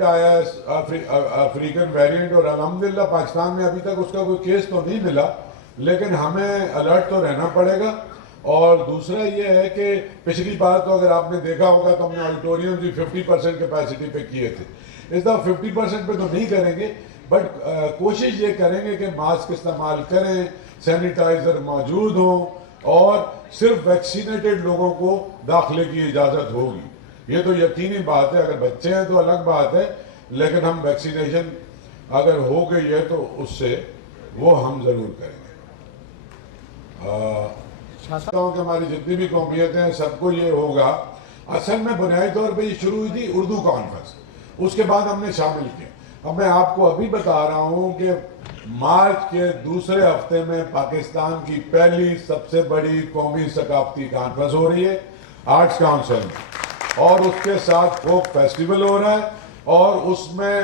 آیا African variant اور الحمدللہ پاکستان میں ابھی تک اس کا کوئی کیس تو نہیں ملا، لیکن ہمیں الرٹ تو رہنا پڑے گا۔ اور دوسرا یہ ہے کہ پچھلی بار تو اگر آپ نے دیکھا ہوگا تو ہم نے آڈیٹوریم بھی 50% کیپیسٹی پہ کیے تھے، اس دفعہ 50% پہ تو نہیں کریں گے، بٹ کوشش یہ کریں گے کہ ماسک استعمال کریں، سینیٹائزر موجود ہوں اور صرف ویکسینیٹڈ لوگوں کو داخلے کی اجازت ہوگی۔ یہ تو یقینی بات ہے، اگر بچے ہیں تو الگ بات ہے، لیکن ہم ویکسینیشن اگر ہو گئی ہے تو اس سے وہ ہم ضرور کریں گے۔ کہ ہماری جتنی بھی قومیتیں ہیں سب کو یہ ہوگا۔ اصل میں بنیادی طور پہ یہ شروع ہوئی تھی اردو کانفرنس، اس کے بعد ہم نے شامل کیا۔ اب میں آپ کو ابھی بتا رہا ہوں کہ مارچ کے دوسرے ہفتے میں پاکستان کی پہلی سب سے بڑی قومی ثقافتی کانفرنس ہو رہی ہے آرٹس کونسل میں، اور اس کے ساتھ فوک فیسٹیول ہو رہا ہے، اور اس میں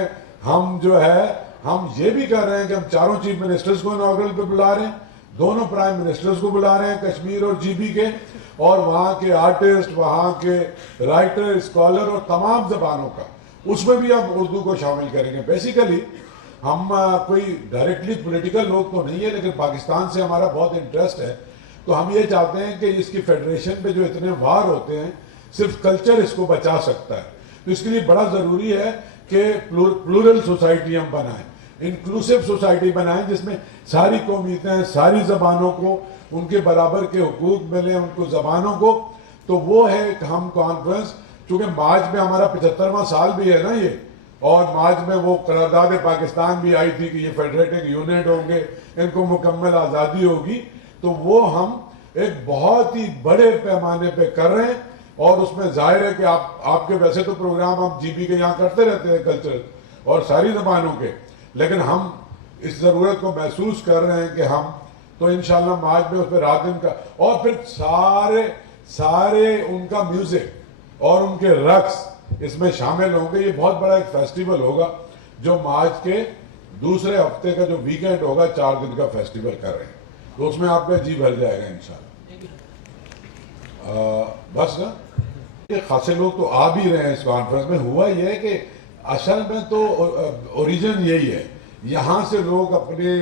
ہم جو ہے ہم یہ بھی کر رہے ہیں کہ ہم چاروں چیف منسٹرز کو اناگرل پہ بلا رہے ہیں، دونوں پرائم منسٹرز کو بلا رہے ہیں کشمیر اور جی بی کے، اور وہاں کے آرٹسٹ، وہاں کے رائٹر، اسکالر اور تمام زبانوں کا، اس میں بھی ہم اردو کو شامل کریں گے۔ بیسیکلی ہم کوئی ڈائریکٹلی پولیٹیکل لوگ تو نہیں ہے، لیکن پاکستان سے ہمارا بہت انٹرسٹ ہے، تو ہم یہ چاہتے ہیں کہ اس کی فیڈریشن پہ جو اتنے وار ہوتے ہیں صرف کلچر اس کو بچا سکتا ہے، تو اس کے لیے بڑا ضروری ہے کہ پلورل سوسائٹی ہم بنائیں، انکلوسیو سوسائٹی بنائیں، جس میں ساری قومیتیں، ساری زبانوں کو ان کے برابر کے حقوق ملیں، ان کو زبانوں کو۔ تو وہ ہے ایک ہم کانفرنس، چونکہ مارچ میں ہمارا 75واں سال بھی ہے نا یہ، اور مارچ میں وہ قرارداد پاکستان بھی آئی تھی کہ یہ فیڈریٹنگ یونٹ ہوں گے، ان کو مکمل آزادی ہوگی، تو وہ ہم ایک بہت ہی بڑے پیمانے پہ کر رہے ہیں۔ اور اس میں ظاہر ہے کہ آپ کے ویسے تو پروگرام ہم جی بی کے یہاں کرتے رہتے ہیں کلچرل اور ساری زبانوں کے، لیکن ہم اس ضرورت کو محسوس کر رہے ہیں کہ ہم تو انشاءاللہ مارچ میں اس پہ رات دن کا، اور پھر سارے ان کا میوزک اور ان کے رقص اس میں شامل ہوں گے۔ یہ بہت بڑا ایک فیسٹیول ہوگا جو مارچ کے دوسرے ہفتے کا جو ویکینڈ ہوگا، 4 دن کا فیسٹیول کر رہے ہیں، تو اس میں آپ کا جی بھر جائے گا انشاءاللہ۔ بس نا، یہ خاصے لوگ تو آ بھی رہے ہیں اس کانفرنس میں۔ ہوا یہ ہے کہ اصل میں تو اوریجن یہی ہے، یہاں سے لوگ اپنے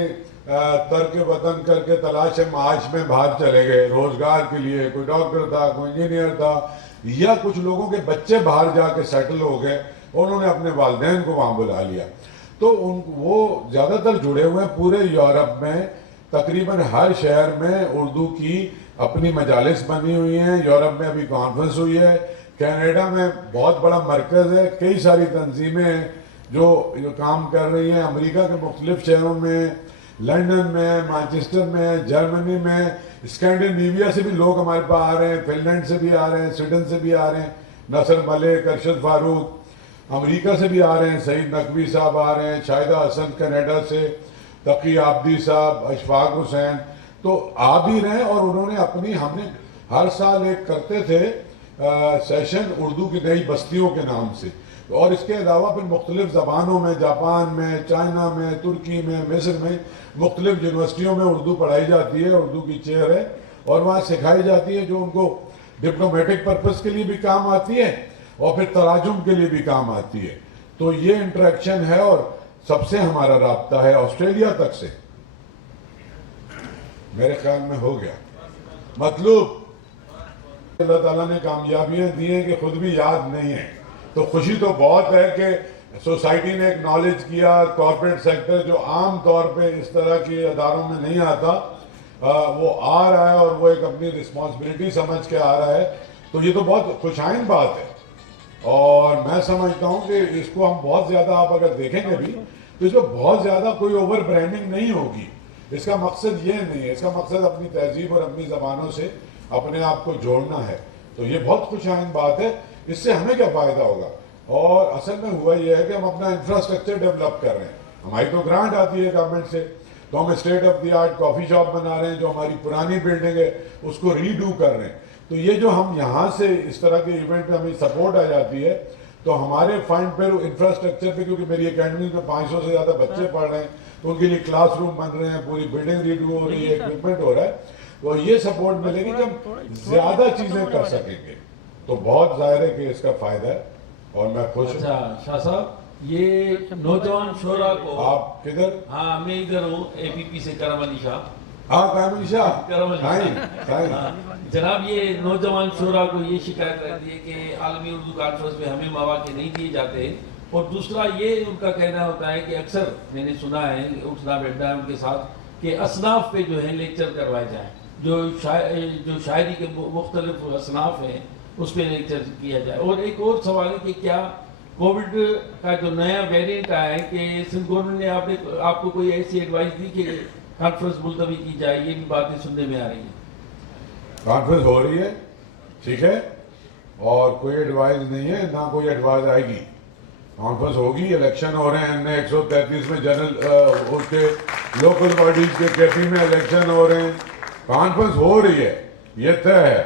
ترک وطن کر کے تلاش معاش میں باہر چلے گئے روزگار کے لیے، کوئی ڈاکٹر تھا، کوئی انجینئر تھا، یا کچھ لوگوں کے بچے باہر جا کے سیٹل ہو گئے، انہوں نے اپنے والدین کو وہاں بلا لیا، تو وہ زیادہ تر جڑے ہوئے ہیں پورے یورپ میں، تقریباً ہر شہر میں اردو کی اپنی مجالس بنی ہوئی ہیں۔ یورپ میں ابھی کانفرنس ہوئی ہے، کینیڈا میں بہت بڑا مرکز ہے، کئی ساری تنظیمیں ہیں جو کام کر رہی ہیں، امریکہ کے مختلف شہروں میں، لنڈن میں، مانچسٹر میں، جرمنی میں، اسکینڈینیویا سے بھی لوگ ہمارے پاس آ رہے ہیں، فن لینڈ سے بھی آ رہے ہیں، سویڈن سے بھی آ رہے ہیں، نصر ملک، ارشد فاروق، امریکہ سے بھی آ رہے ہیں، سعید نقوی صاحب آ رہے ہیں، شاہدہ حسن کینیڈا سے، تقی عابدی صاحب، اشفاق حسین، تو آ بھی رہے ہیں۔ اور انہوں نے ہم نے ہر سال ایک کرتے تھے سیشن اردو کی نئی بستیوں کے نام سے، اور اس کے علاوہ پھر مختلف زبانوں میں، جاپان میں، چائنا میں، ترکی میں، مصر میں، مختلف یونیورسٹیوں میں اردو پڑھائی جاتی ہے، اردو کی چیئر ہے، اور وہاں سکھائی جاتی ہے، جو ان کو ڈپلومیٹک پرپس کے لیے بھی کام آتی ہے اور پھر تراجم کے لیے بھی کام آتی ہے۔ تو یہ انٹریکشن ہے، اور سب سے ہمارا رابطہ ہے آسٹریلیا تک سے، میرے خیال میں ہو گیا مطلوب۔ اللہ تعالیٰ نے کامیابیاں دی ہیں کہ خود بھی یاد نہیں ہے، تو خوشی تو بہت ہے کہ سوسائٹی نے ایکنالج کیا، کارپوریٹ سیکٹر جو عام طور پہ اس طرح کے اداروں میں نہیں آتا، وہ آ رہا ہے، اور وہ ایک اپنی رسپانسبلٹی سمجھ کے آ رہا ہے، تو یہ تو بہت خوشائن بات ہے۔ اور میں سمجھتا ہوں کہ اس کو ہم بہت زیادہ، آپ اگر دیکھیں گے بھی تو اس کو بہت زیادہ کوئی اوور برانڈنگ نہیں ہوگی، اس کا مقصد یہ نہیں ہے، اس کا مقصد اپنی تہذیب اور اپنی زبانوں سے اپنے آپ کو جوڑنا ہے، تو یہ بہت خوشائن بات ہے۔ اس سے ہمیں کیا فائدہ ہوگا؟ اور اصل میں ہوا یہ ہے کہ ہم اپنا انفراسٹرکچر ڈیولپ کر رہے ہیں، ہماری تو گرانٹ آتی ہے گورنمنٹ سے، تو ہم state of the art coffee shop بنا رہے ہیں، جو ہماری پرانی بلڈنگ ہے اس کو ری ڈو کر رہے ہیں، تو یہ جو ہم یہاں سے اس طرح کے ایونٹ میں ہمیں سپورٹ آ جاتی ہے، تو ہمارے فنڈ پہ انفراسٹرکچر پہ، کیونکہ میری اکیڈمی میں 500 سے زیادہ بچے پڑھ رہے ہیں، تو ان کے لیے کلاس روم بن رہے ہیں، پوری بلڈنگ ری ڈو ہو رہی ہے، اکوپمنٹ ہو رہا ہے، تو یہ سپورٹ ملے گی کہ ہم زیادہ چیزیں کر سکیں گے، تو بہت ظاہر ہے کہ اس کا فائدہ ہے، اور میں خوش ہوں۔ اچھا شاہ صاحب، یہ نوجوان شعراء کو آپ کدھر؟ ہاں میں ادھر ہوں اے پی پی سے کرم علی شاہ. ہاں کامل شاہ کرم علی سائن. ہاں. جناب یہ نوجوان شعراء کو یہ شکایت رہتی ہے کہ عالمی اردو کانفرنس میں ہمیں مواقع نہیں دیے جاتے. اور دوسرا یہ ان کا کہنا ہوتا ہے کہ اکثر میں نے سنا ہے اٹھنا بیٹھنا ہے ان کے ساتھ کہ اصناف پہ جو ہے لیکچر کروائے جائیں, جو شاعری کے مختلف اصناف ہیں اس پہ لیکچر کیا جائے. اور ایک اور سوال ہے کہ کیا کووڈ کا جو نیا ویریئنٹ آیا ہے کہ سندھ گورنمنٹ نے آپ کو کوئی ایسی ایڈوائز دی کہ کانفرنس ملتوی کی جائے؟ یہ بھی باتیں سننے میں آ رہی ہیں. کانفرنس ہو رہی ہے, ٹھیک ہے, اور کوئی ایڈوائز نہیں ہے, نہ کوئی ایڈوائز آئے گی. کانفرنس ہوگی, الیکشن ہو رہے ہیں, 133 میں جنرل اس کے لوکل باڈیز کے کیپی میں الیکشن ہو رہے ہیں. کانفرنس ہو رہی ہے, یہ طے ہے.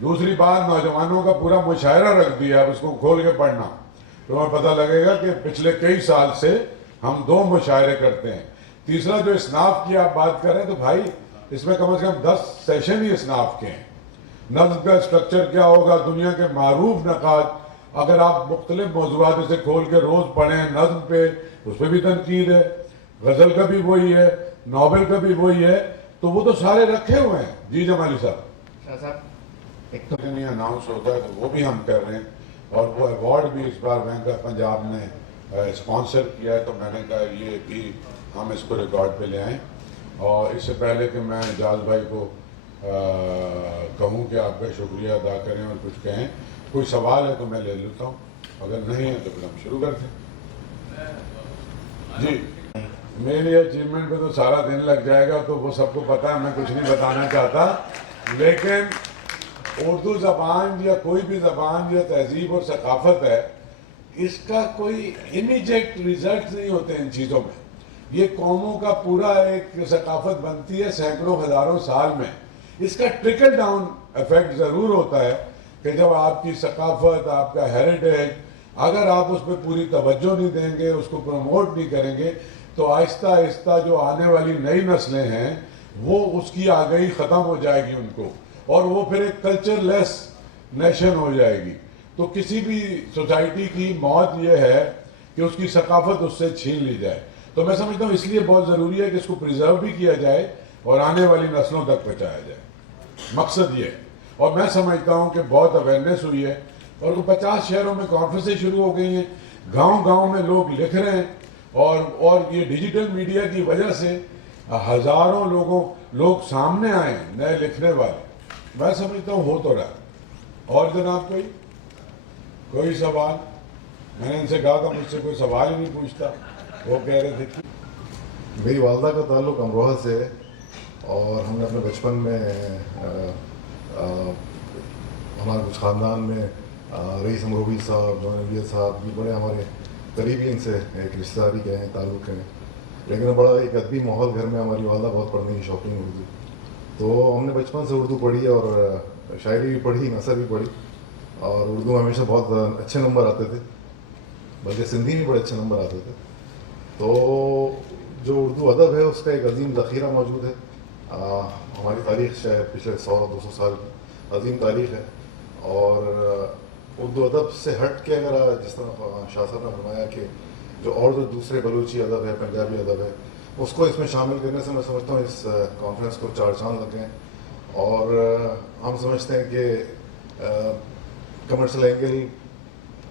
دوسری بات, نوجوانوں کا پورا مشاعرہ رکھ دیا, اب اس کو کھول کے پڑھنا تو ہمیں پتہ لگے گا کہ پچھلے کئی سال سے ہم 2 مشاعرے کرتے ہیں. تیسرا جو اصناف کی آپ بات کر رہے ہیں تو بھائی اس میں کم از کم 10 سیشن ہی اصناف کے ہیں. نظم کا اسٹرکچر کیا ہوگا, دنیا کے معروف نقاد اگر آپ مختلف موضوعات اسے کھول کے روز پڑھیں, نظم پہ اس پہ بھی تنقید ہے, غزل کا بھی وہی ہے, ناول کا بھی وہی ہے, تو وہ تو سارے رکھے ہوئے ہیں. جی جمالی صاحب. شاہ صاحب ایک تو نہیں اناؤنس ہوتا ہے تو وہ بھی ہم کر رہے ہیں, اور وہ ایوارڈ بھی اس بار بینک آف پنجاب نے اسپانسر کیا ہے, تو میں نے کہا یہ بھی ہم اس کو ریکارڈ پہ لے آئیں. اور اس سے پہلے کہ میں اعجاز بھائی کو کہوں کہ آپ کا شکریہ ادا کریں اور کچھ کہیں, کوئی سوال ہے تو میں لے لیتا ہوں, اگر نہیں ہے تو پھر ہم شروع کرتے ہیں. جی میری اچیومنٹ پہ تو سارا دن لگ جائے گا, تو وہ سب کو پتہ ہے, میں کچھ نہیں بتانا چاہتا. لیکن اردو زبان یا کوئی بھی زبان یا تہذیب اور ثقافت ہے, اس کا کوئی امیجیٹ ریزلٹ نہیں ہوتے ان چیزوں میں. یہ قوموں کا پورا ایک ثقافت بنتی ہے سینکڑوں ہزاروں سال میں. اس کا ٹرکل ڈاؤن ایفیکٹ ضرور ہوتا ہے کہ جب آپ کی ثقافت, آپ کا ہیریٹیج, اگر آپ اس پہ پوری توجہ نہیں دیں گے, اس کو پروموٹ نہیں کریں گے, تو آہستہ آہستہ جو آنے والی نئی نسلیں ہیں وہ اس کی آگہی ختم ہو جائے گی ان کو, اور وہ پھر ایک کلچر لیس نیشن ہو جائے گی. تو کسی بھی سوسائٹی کی موت یہ ہے کہ اس کی ثقافت اس سے چھین لی جائے. تو میں سمجھتا ہوں اس لیے بہت ضروری ہے کہ اس کو پریزرو بھی کیا جائے اور آنے والی نسلوں تک پہنچایا جائے. مقصد یہ ہے. اور میں سمجھتا ہوں کہ بہت اویئرنیس ہوئی ہے, اور 50 شہروں میں کانفرنسیں شروع ہو گئی ہیں, گاؤں گاؤں میں لوگ لکھ رہے ہیں, اور یہ ڈیجیٹل میڈیا کی وجہ سے ہزاروں لوگ سامنے آئے ہیں, نئے لکھنے والے. میں سمجھتا ہوں ہو تو رہا ہے. اور جناب کوئی سوال؟ میں نے ان سے کہا تھا مجھ سے کوئی سوال ہی نہیں پوچھتا, وہ کہہ رہے تھے کہ میری والدہ کا تعلق امروہہ سے ہے, اور ہم نے اپنے بچپن میں ہمارے کچھ خاندان میں رئیس امروہی صاحب, جون الیاس صاحب بھی بڑے ہمارے قریبی ان سے ایک رشتہ داری کے ہیں, تعلق ہیں. لیکن بڑا ایک ادبی ماحول گھر میں, ہماری والدہ بہت پڑھنے کی شوقین اردو, تو ہم نے بچپن سے اردو پڑھی اور شاعری بھی پڑھی, نثر بھی پڑھی, اور اردو میں ہمیشہ بہت اچھے نمبر آتے تھے, بلکہ سندھی میں بڑے اچھے نمبر آتے تھے. تو جو اردو ادب ہے اس کا ایک عظیم ذخیرہ موجود ہے. ہماری تاریخ شاید پچھلے 100-200 سال کی عظیم تاریخ ہے, اور اردو ادب سے ہٹ کے اگر جس طرح شاہ صاحب نے فرمایا کہ جو اور جو دوسرے بلوچی ادب ہے, پنجابی ادب ہے, اس کو اس میں شامل کرنے سے میں سمجھتا ہوں اس کانفرنس کو 4 چاند لگ گئے ہیں. اور ہم سمجھتے ہیں کہ کمرشل اینگل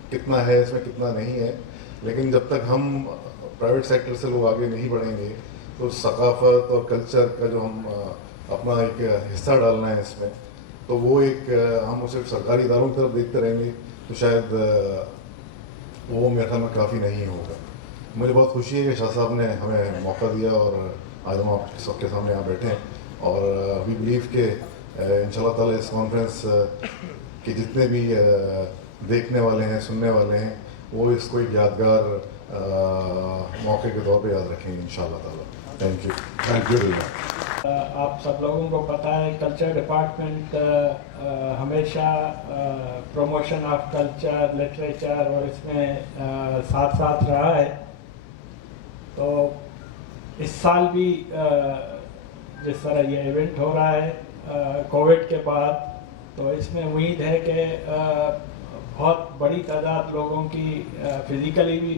کتنا ہے اس میں, کتنا نہیں ہے, لیکن جب تک ہم پرائیویٹ سیکٹر سے لوگ آگے نہیں بڑھیں گے تو ثقافت اور کلچر کا جو ہم اپنا ایک حصہ ڈالنا ہے اس میں, تو وہ ایک ہم صرف سرکاری اداروں کی طرف دیکھتے رہیں گے تو شاید وہ میرے خیال میں کافی نہیں ہوگا. مجھے بہت خوشی ہے کہ شاہ صاحب نے ہمیں موقع دیا, اور آج ہم آپ سب کے سامنے یہاں بیٹھے ہیں, اور وی بلیو کہ انشاءاللہ تعالیٰ اس کانفرنس کے جتنے بھی دیکھنے والے ہیں, سننے والے ہیں, وہ اس کو ایک یادگار موقع کے طور پہ یاد رکھیں گے انشاءاللہ تعالیٰ. Thank you. Thank you. آپ سب لوگوں کو پتہ ہے کلچر ڈپارٹمنٹ ہمیشہ پروموشن آف کلچر, لٹریچر اور اس میں ساتھ رہا ہے. تو اس سال بھی جس طرح یہ ایونٹ ہو رہا ہے کووڈ کے بعد, تو اس میں امید ہے کہ بہت بڑی تعداد لوگوں کی فزیکلی بھی